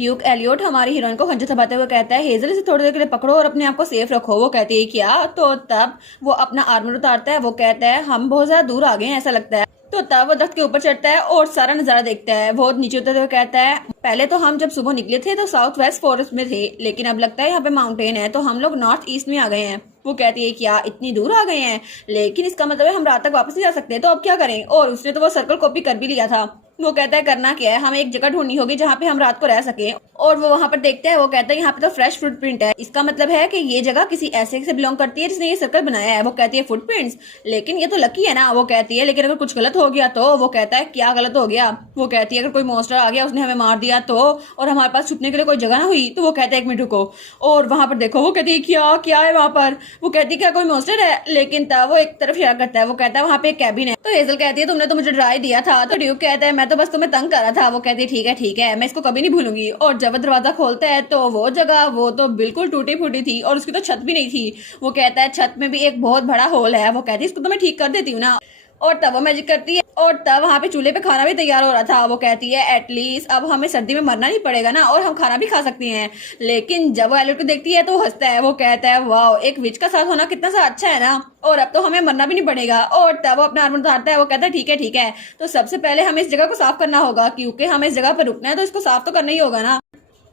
Duke एलियोट हमारी heroine को खंजर थमाते हुए कहता है, हेजल इसे थोड़ी देर के लिए पकड़ो और अपने आप को सेफ रखो। वो कहती है क्या? तो तब वो अपना आर्मर उतारता है। वो कहता है हम बहुत ज्यादा दूर आ गए हैं ऐसा लगता है। तो तब वो दरख्त के ऊपर चढ़ता है और सारा नजारा देखता है। वो नीचे उतरते हुए कहता है, पहले तो हम जब सुबह निकले थे तो साउथ वेस्ट फॉरेस्ट में थे, लेकिन अब लगता है यहाँ पे माउंटेन है तो हम लोग नॉर्थ ईस्ट में आ गए हैं। वो कहती है क्या इतनी दूर आ गए हैं? लेकिन इसका मतलब है हम रात तक वापस नहीं जा सकते, तो अब क्या करें? और उसने तो वो सर्कल कॉपी कर भी लिया था। वो कहता है करना क्या है, हमें एक जगह ढूंढनी होगी जहाँ पे हम रात को रह सके। और वो वहां पर देखते हैं। वो कहता है यहाँ पे तो फ्रेश फुटप्रिंट है, इसका मतलब है कि ये जगह किसी ऐसे से बिलोंग करती है जिसने ये सर्कल बनाया है। वो कहती है फुटप्रिंट्स, लेकिन ये तो लकी है ना। वो कहती है लेकिन अगर कुछ गलत हो गया तो? वो कहता है क्या गलत हो गया? वो कहती है अगर कोई मॉन्स्टर आ गया उसने हमें मार दिया तो, और हमारे पास छुपने के लिए कोई जगह ना हुई तो? वो कहता है एक मिनट रुको और वहां पर देखो। वो कहती है क्या क्या है वहां पर? वो कहती है क्या कोई मॉन्स्टर है? लेकिन तब वो एक तरफ इशारा करता है। वो कहता है वहां पे एक कैबिन है। तो हेजल कहती है तुमने तो मुझे डरा ही दिया था। तो ड्यूक कहता है मैं तो बस तुम्हें तंग कर रहा था। वो कहती है ठीक है मैं इसको कभी नहीं भूलूंगी। और जब दरवाजा खोलता है तो वो जगह वो तो बिल्कुल टूटी फूटी थी और उसकी तो छत भी नहीं थी। वो कहता है छत में भी एक बहुत बड़ा होल है। वो कहती है इसको तो मैं ठीक कर देती हूँ ना। और तब वो मैजिक करती है और तब वहां पे चूल्हे पे खाना भी तैयार हो रहा था। वो कहती है एटलीस्ट अब हमें सर्दी में मरना नहीं पड़ेगा ना, और हम खाना भी खा सकते हैं। लेकिन जब वो एलियट को देखती है तो वो हंसता है। वो कहता है वाह एक विच का साथ होना कितना सा अच्छा है ना, और अब तो हमें मरना भी नहीं पड़ेगा। और तब वो अपना आर्मर उतारता है। वो कहता है ठीक है तो सबसे पहले हमें इस जगह को साफ करना होगा, क्योंकि हमें इस जगह पर रुकना है तो इसको साफ तो करना ही होगा ना।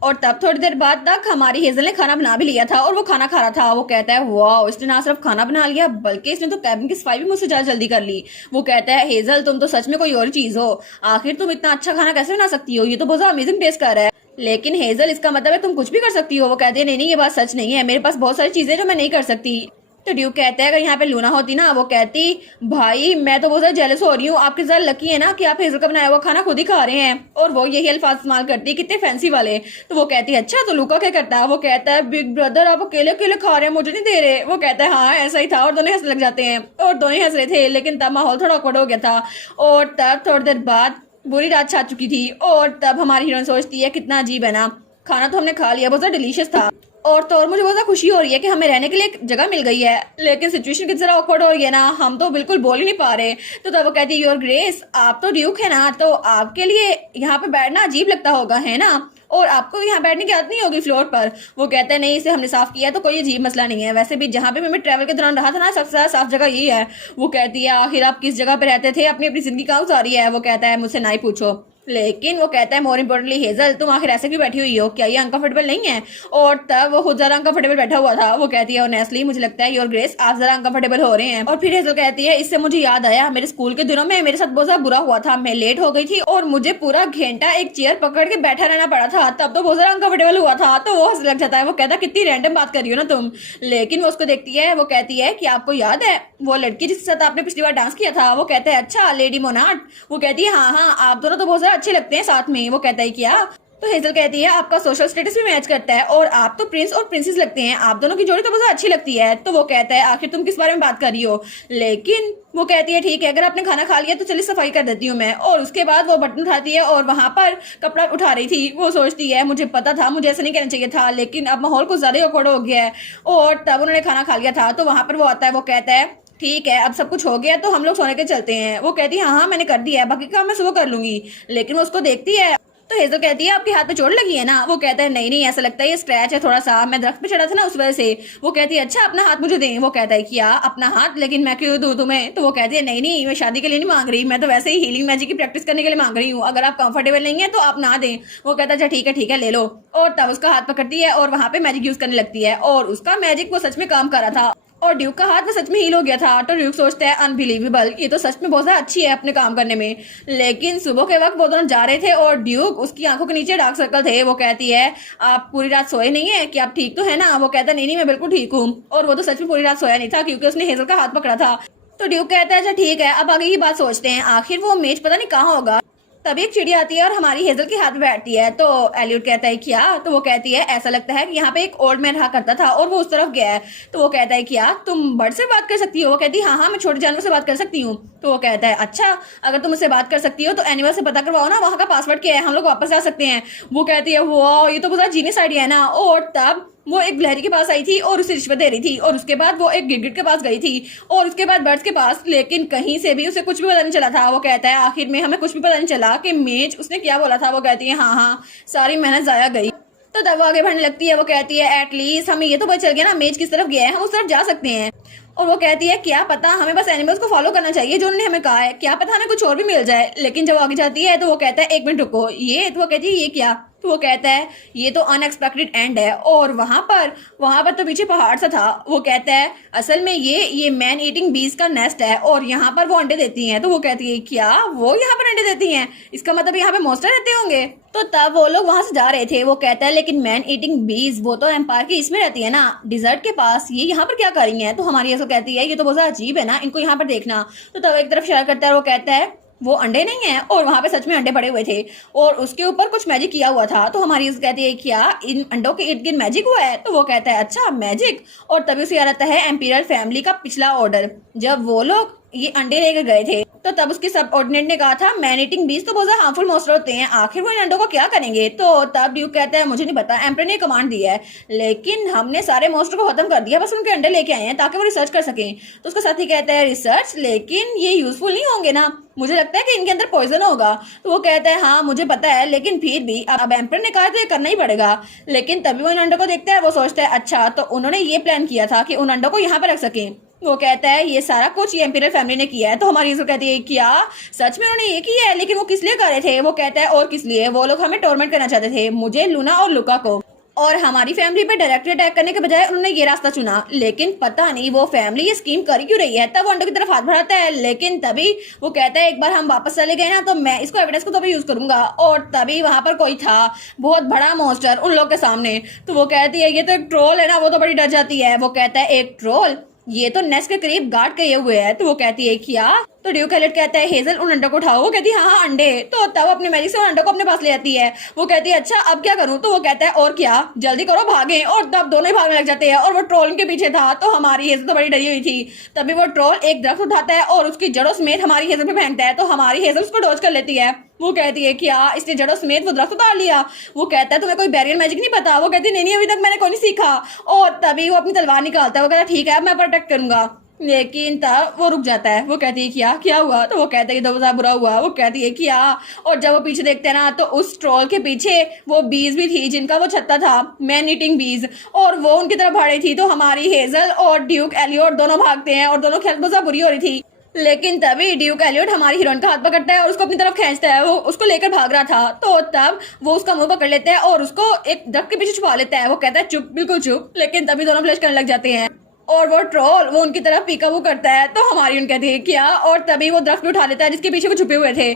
और तब थोड़ी देर बाद तक हमारी हेजल ने खाना बना भी लिया था और वो खाना खा रहा था। वो कहता है वाह इसने ना सिर्फ खाना बना लिया बल्कि इसने तो कैबिन की सफाई भी मुझसे ज्यादा जल्दी कर ली। वो कहता है हेजल तुम तो सच में कोई और चीज हो, आखिर तुम इतना अच्छा खाना कैसे बना सकती हो? ये तो बहुत अमेजिंग टेस्ट कर रहा है। लेकिन हेजल इसका मतलब है तुम कुछ भी कर सकती हो? वो कहती है नहीं ये बात सच नहीं है, मेरे पास बहुत सारी चीजें जो मैं नहीं कर सकती। तो ड्यूक कहता है अगर यहाँ पे लूना होती ना, वो कहती भाई मैं तो बहुत ज्यादा जेलस हो रही हूँ, आपके ज्यादा लकी है ना कि आप हेजल का बनाया हुआ खाना खुद ही खा रहे हैं। और वो यही अल्फाज इस्तेमाल करती है कितने फैंसी वाले। तो वो कहती है अच्छा तो लूका क्या करता है? वो कहता है बिग ब्रदर आप अकेले अकेले खा रहे हैं मुझे नहीं दे रहे। वो कहता है हाँ ऐसा ही था, और दोनों हंसने लग जाते हैं और दोनों हंस रहे थे। लेकिन तब माहौल थोड़ा ऑकवर्ड हो गया था और तब थोड़ी देर बाद बुरी रात छा चुकी थी। और तब हमारी हीरोइन सोचती है कितना अजीब है ना, खाना तो हमने खा लिया बहुत ज्यादा डिलीशियस था, और तो और मुझे बहुत ज्यादा खुशी हो रही है कि हमें रहने के लिए एक जगह मिल गई है, लेकिन सिचुएशन कितनी ज्यादा ऑकवर्ड हो रही है ना, हम तो बिल्कुल बोल ही नहीं पा रहे। तो तब वो कहती है योर ग्रेस आप तो ड्यूक है ना, तो आपके लिए यहाँ पे बैठना अजीब लगता होगा है ना, और आपको यहाँ बैठने की आदत नहीं होगी फ्लोर पर। वो कहता है नहीं इसे हमने साफ किया तो कोई अजीब मसला नहीं है, वैसे भी जहाँ पे मैं ट्रैवल के दौरान रहा था ना सबसे ज्यादा साफ जगह यही है। वो कहती है आखिर आप किस जगह पे रहते थे, अपनी अपनी जिंदगी कहाँ उतारी है? वो कहता है मुझसे ना ही पूछो। लेकिन वो कहता है मोर इम्पोर्टेंटली हेजल तुम आखिर ऐसे क्यों बैठी हुई हो, क्या ये अनकंफर्टेबल नहीं है? और तब वो खुद जरा अनकंफर्टेबल बैठा हुआ था। वो कहती है ऑनेस्टली मुझे लगता है योर ग्रेस आप जरा अनकंफर्टेबल हो रहे हैं। और फिर हेजल कहती है इससे मुझे याद आया मेरे स्कूल के दिनों में मेरे साथ बहुत ज्यादा बुरा हुआ था, मैं लेट हो गई थी और मुझे पूरा घंटा एक चेयर पकड़ के बैठा रहना पड़ा था, तब तो बहुत ज्यादा अनकंफर्टेबल हुआ था। तो वो हंसने लग जाता है। वो कहता है कितनी रैंडम बात कर रही हो ना तुम। लेकिन वो उसको देखती है। वो कहती है कि आपको याद है वो लड़की जिसके साथ आपने पिछली बार डांस किया था? वो कहता है अच्छा लेडी मोनाट। वो कहती है हाँ आप दोनों तो बहुत ज्यादा अच्छे लगते हैं साथ में। वो कहता है क्या? तो हेजल कहती है आपका सोशल स्टेटस भी मैच करता है और आप तो प्रिंस और प्रिंसेस लगते हैं, आप दोनों की जोड़ी तो बहुत अच्छी लगती है। तो वो कहता है आखिर तुम किस बारे में बात कर रही हो? लेकिन वो कहती है ठीक है अगर आपने खाना खा लिया तो चलिए सफाई कर देती हूँ मैं। और उसके बाद वो बटन उठाती है और वहां पर कपड़ा उठा रही थी। वो सोचती है मुझे पता था मुझे ऐसा नहीं कहना चाहिए था, लेकिन अब माहौल कुछ ज्यादा ऑकवर्ड हो गया है। और तब उन्होंने खाना खा लिया था तो वहां पर वो आता है। वो कहता है ठीक है अब सब कुछ हो गया तो हम लोग सोने के चलते हैं। वो कहती है हाँ मैंने कर दिया है, बाकी काम मैं सुबह कर लूंगी। लेकिन वो उसको देखती है तो हेजल कहती है आपके हाथ पे चोट लगी है ना? वो कहता है नहीं ऐसा लगता है ये स्क्रैच है थोड़ा सा, मैं दरख्त पे चढ़ा था ना उस वजह से। वो कहती है अच्छा अपना हाथ मुझे दें। वो कहता है क्या अपना हाथ, लेकिन मैं क्यों दूं तुम्हें? तो वो कहती है नहीं मैं शादी के लिए नहीं मांग रही, मैं तो वैसे ही हीलिंग मैजिक की प्रैक्टिस करने के लिए मांग रही हूँ, अगर आप कंफर्टेबल नहीं है तो आप ना दें। वो कहता है अच्छा ठीक है ले लो। और तब उसका हाथ पकड़ती है और वहां पे मैजिक यूज करने लगती है और उसका मैजिक वो सच में काम कर रहा था और ड्यूक का हाथ वो सच में हील हो गया था। तो ड्यूक सोचता है अनबिलीवेबल ये तो सच में बहुत ज्यादा अच्छी है अपने काम करने में। लेकिन सुबह के वक्त वो दोनों जा रहे थे और ड्यूक उसकी आंखों के नीचे डार्क सर्कल थे। वो कहती है आप पूरी रात सोए नहीं है कि आप ठीक तो है ना? वो कहता है नहीं मैं बिल्कुल ठीक हूँ। और वो तो सच में पूरी रात सोया नहीं था क्योंकि उसने हेजल का हाथ पकड़ा था। तो ड्यूक कहता है अच्छा ठीक है अब आगे की बात सोचते हैं, आखिर वो मेज पता नहीं कहाँ होगा। तभी एक चिड़िया आती है और हमारी हेजल के हाथ में बैठती है। तो एलियट कहता है क्या? तो वो कहती है ऐसा लगता है कि यहाँ पे एक ओल्ड मैन रहा करता था और वो उस तरफ गया है। तो वो कहता है क्या तुम बर्ड से बात कर सकती हो? वो कहती है हाँ मैं छोटे जानवर से बात कर सकती हूँ। तो वो कहता है अच्छा अगर तुम उससे बात कर सकती हो तो एनिमल से पता करवाओ ना वहाँ का पासवर्ड क्या है, हम लोग वापस जा सकते हैं। वो कहती है वाह ये तो बहुत जीनियस आइडिया है ना। और तब वो एक गिलहरी के पास आई थी और उसे रिश्वत दे रही थी, और उसके बाद वो एक गिरगिट के पास गई थी, और उसके बाद बर्ड्स के पास, लेकिन कहीं से भी उसे कुछ भी पता नहीं चला था। वो कहता है आखिर में हमें कुछ भी पता नहीं चला कि मेज उसने क्या बोला था। वो कहती है हाँ हाँ, सारी मेहनत जाया गई। तो तब वो आगे बढ़ने लगती है। वो कहती है एटलीस्ट हमें ये तो पता चल गया ना मेज किस तरफ गया है, हम उस तरफ जा सकते हैं। और वो कहती है क्या पता, हमें बस एनिमल्स को फॉलो करना चाहिए जो उन्होंने हमें कहा है, क्या पता हमें कुछ और भी मिल जाए। लेकिन जब वो आगे जाती है तो वो कहता है एक मिनट रुको, ये तो वो कहती है ये क्या, तो वो कहता है ये तो अनएक्सपेक्टेड एंड है। और वहां पर तो पीछे पहाड़ सा था। वो कहता है असल में ये मैन ईटिंग बीज का नेस्ट है और यहाँ पर वो अंडे देती हैं। तो वो कहती है क्या वो यहाँ पर अंडे देती हैं, इसका मतलब यहाँ पे मॉन्स्टर रहते होंगे। तो तब वो लोग वहां से जा रहे थे। वो कहता है लेकिन मैन ईटिंग बीज वो तो एम्पायर की इसमें रहती है ना, डिजर्ट के पास, ये यहाँ पर क्या कर रही है। तो हमारी ऐसा कहती है ये तो बहुत अजीब है ना, इनको यहाँ पर देखना। तो तब एक तरफ इशारा करता है और वो कहता है वो अंडे नहीं है, और वहां पे सच में अंडे पड़े हुए थे और उसके ऊपर कुछ मैजिक किया हुआ था। तो हमारी कहती है क्या इन अंडों के इर्द गिर्द मैजिक हुआ है। तो वो कहता है अच्छा मैजिक। और तभी उसे याद आता है एम्पीरियल फैमिली का पिछला ऑर्डर, जब वो लोग ये अंडे लेकर गए थे। तो तब उसके सब ऑर्डिनेट ने कहा था मैन ईटिंग बीज तो बहुत हार्मफुल मॉन्स्टर होते हैं, आखिर वो इन अंडों को क्या करेंगे। तो तब ड्यूक कहता है मुझे नहीं पता, एम्पर ने कमांड दिया है, लेकिन हमने सारे मॉन्स्टर को खत्म कर दिया, बस उनके अंडे लेके आए हैं ताकि वो रिसर्च कर सकें। तो उसका साथी कहता है रिसर्च, लेकिन ये यूजफुल नहीं होंगे ना, मुझे लगता है कि इनके अंदर पॉइजन होगा। तो वो कहता है हाँ मुझे पता है, लेकिन फिर भी अब एम्पर ने कहा तो ये करना ही पड़ेगा। लेकिन तभी वो इन अंडों को देखता है। वो सोचता है अच्छा तो उन्होंने ये प्लान किया था कि उन अंडों को यहाँ पर रख सकें। वो कहता है ये सारा कुछ ये एम्पीरियल फैमिली ने किया है। तो हमारी इसको कहती है क्या सच में उन्होंने ये किया है, लेकिन वो किस लिए कर रहे थे। वो कहता है और किस लिए, वो लोग हमें टॉर्मेंट करना चाहते थे, मुझे, लूना और लुका को, और हमारी फैमिली पे डायरेक्टली अटैक करने के बजाय उन्होंने ये रास्ता चुना। लेकिन पता नहीं वो फैमिली ये स्कीम कर क्यों रही है। तब वो अंडों की तरफ हाथ बढ़ाता है, लेकिन तभी वो कहता है एक बार हम वापस चले गए ना तो मैं इसको एविडेंस को तभी यूज करूंगा। और तभी वहां पर कोई था बहुत बड़ा मॉन्स्टर उन लोग के सामने। तो वो कहती है ये तो एक ट्रोल है ना। वो तो बड़ी डर जाती है। वो कहता है एक ट्रोल, ये तो नेस्ट के करीब गार्ड किए हुए है। तो वो कहती है क्या। तो ड्यूक एलियट कहता है हेजल उन अंडों को उठाओ। वो कहती है हाँ अंडे। तो तब अपने मैजिक से उन अंडों को अपने पास ले आती है। वो कहती है अच्छा अब क्या करूं। तो वो कहता है और क्या, जल्दी करो भागें। और तब दोनों ही भागने लग जाते हैं और वो ट्रोल के पीछे था। तो हमारी हेजल तो बड़ी डरी हुई थी। तभी वो ट्रोल एक दरख्त उठाता है और उसकी जड़ों समेत हमारी हेजल पे फेंकता है। तो हमारी हेजल उसको डॉज कर लेती है। वो कहती है क्या इसने जड़ों समेत वो दरख्त उतार लिया। वो कहता है तुम्हें कोई बैरियर मैजिक नहीं पता। वो कहती नहीं अभी तक मैंने कोई नहीं सीखा। और तभी वो अपनी तलवार निकालता है। वो कहता है ठीक है मैं प्रोटेक्ट करूंगा। लेकिन तब वो रुक जाता है। वो कहती है क्या क्या हुआ। तो वो कहता है ये तो बहुत बुरा हुआ। वो कहती है क्या। और जब वो पीछे देखते हैं ना तो उस ट्रोल के पीछे वो बीज भी थी जिनका वो छत्ता था, मैन ईटिंग बीज, और वो उनकी तरफ भाड़ी थी। तो हमारी हेजल और ड्यूक एलियट दोनों भागते हैं और दोनों खेल बहुत बुरी हो रही थी। लेकिन तभी ड्यूक एलियट हमारी हीरोइन का हाथ पकड़ता है और उसको अपनी तरफ खींचता है। वो उसको लेकर भाग रहा था। तो तब वो उसका मुंह पकड़ लेता है और उसको एक दरख्त के पीछे छुपा लेता है। वो कहता है चुप बिल्कुल चुप। लेकिन तभी दोनों फ्लैश करने लग जाते हैं और वो ट्रोल वो उनकी तरफ पीकाबू करता है। तो हमारी उन कहती है क्या। और तभी वो दरख्त उठा लेता है जिसके पीछे वो छुपे हुए थे।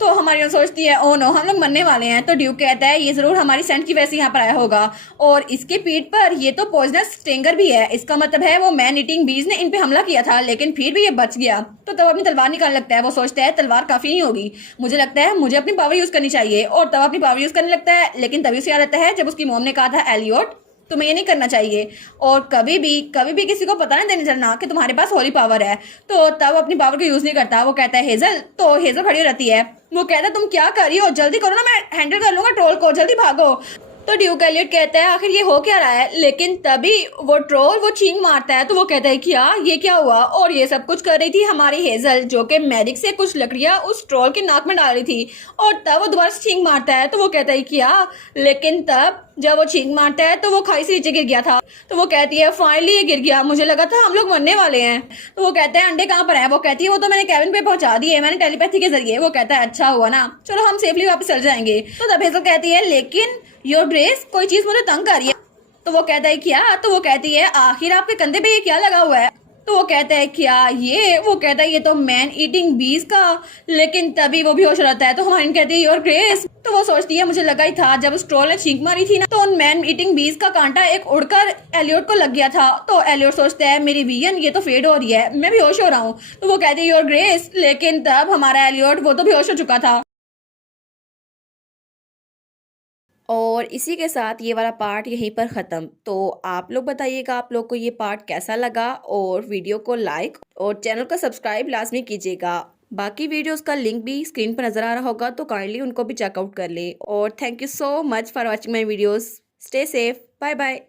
तो हमारी उन सोचती है ओ नो हम लोग मरने वाले हैं। तो ड्यूक कहता है ये जरूर हमारी सेंट की वजह से यहाँ पर आया होगा, और इसके पीठ पर ये तो पॉइजनस स्टिंगर भी है, इसका मतलब है वो मैन ईटिंग बीज ने इन पे हमला किया था, लेकिन फिर भी ये बच गया। तो तब अपनी तलवार निकालने लगता है। वो सोचता है तलवार काफी नहीं होगी, मुझे लगता है मुझे अपनी पावर यूज करनी चाहिए। और तब अपनी पावर यूज करने लगता है। लेकिन तभी उसे याद आता है जब उसकी मॉम ने कहा था एलियट तुम्हें ये नहीं करना चाहिए और कभी भी किसी को पता नहीं देने चलना कि तुम्हारे पास होली पावर है। तो तब अपनी पावर को यूज नहीं करता। वो कहता है हेजल। तो हेजल खड़ी रहती है। वो कहता है तुम क्या कर रही हो, जल्दी करो ना मैं हैंडल कर लूंगा ट्रोल को, जल्दी भागो। तो ड्यूक एलियट कहता है आखिर ये हो क्या रहा है। लेकिन तभी वो ट्रोल वो छींक मारता है। तो वो कहता है क्या ये क्या हुआ। और ये सब कुछ कर रही थी हमारी हेजल जो कि मैजिक से कुछ लकड़ियां उस ट्रोल के नाक में डाल रही थी। और तब वो दोबारा से छींक मारता है। तो वो कहता है क्या। लेकिन तब जब वो छींक मारता है तो वो खाई से नीचे गिर गया था। तो वो कहती है फाइनली ये गिर गया, मुझे लगा था हम लोग मरने वाले हैं। तो वो कहते हैं अंडे कहाँ पर है। वो कहती है वो तो मैंने कैबिन पे पहुंचा दिए, मैंने टेलीपैथी के जरिए। वो कहता है अच्छा हुआ ना, चलो हम सेफली वापस चल जाएंगे। तो तब हेजल कहती है लेकिन योर ड्रेस कोई चीज मुझे तंग कर रही है। तो वो कहता है क्या। तो वो कहती है आखिर आपके कंधे पे ये क्या लगा हुआ है। तो वो कहता है क्या ये। वो कहता है ये तो मैन ईटिंग बीज का। लेकिन तभी वो बेहोश रहता है। तो हमारी कहती है योर ग्रेस। तो वो सोचती है मुझे लगा ही था जब उस ट्रोल ने छींक मारी थी ना तो उन मैन ईटिंग बीज का कांटा एक उड़कर एलियट को लग गया था। तो एलियट सोचता है मेरी विजन ये तो फेड हो रही है, मैं बेहोश हो रहा हूँ। तो वो कहती है योर ग्रेस। लेकिन तब हमारा एलियट वो तो बेहोश हो चुका था। और इसी के साथ ये वाला पार्ट यहीं पर ख़त्म। तो आप लोग बताइएगा आप लोग को ये पार्ट कैसा लगा, और वीडियो को लाइक और चैनल को सब्सक्राइब लाजमी कीजिएगा। बाकी वीडियोस का लिंक भी स्क्रीन पर नज़र आ रहा होगा तो काइंडली उनको भी चेकआउट कर ले। और thank you so much for watching my videos. Stay safe, bye bye.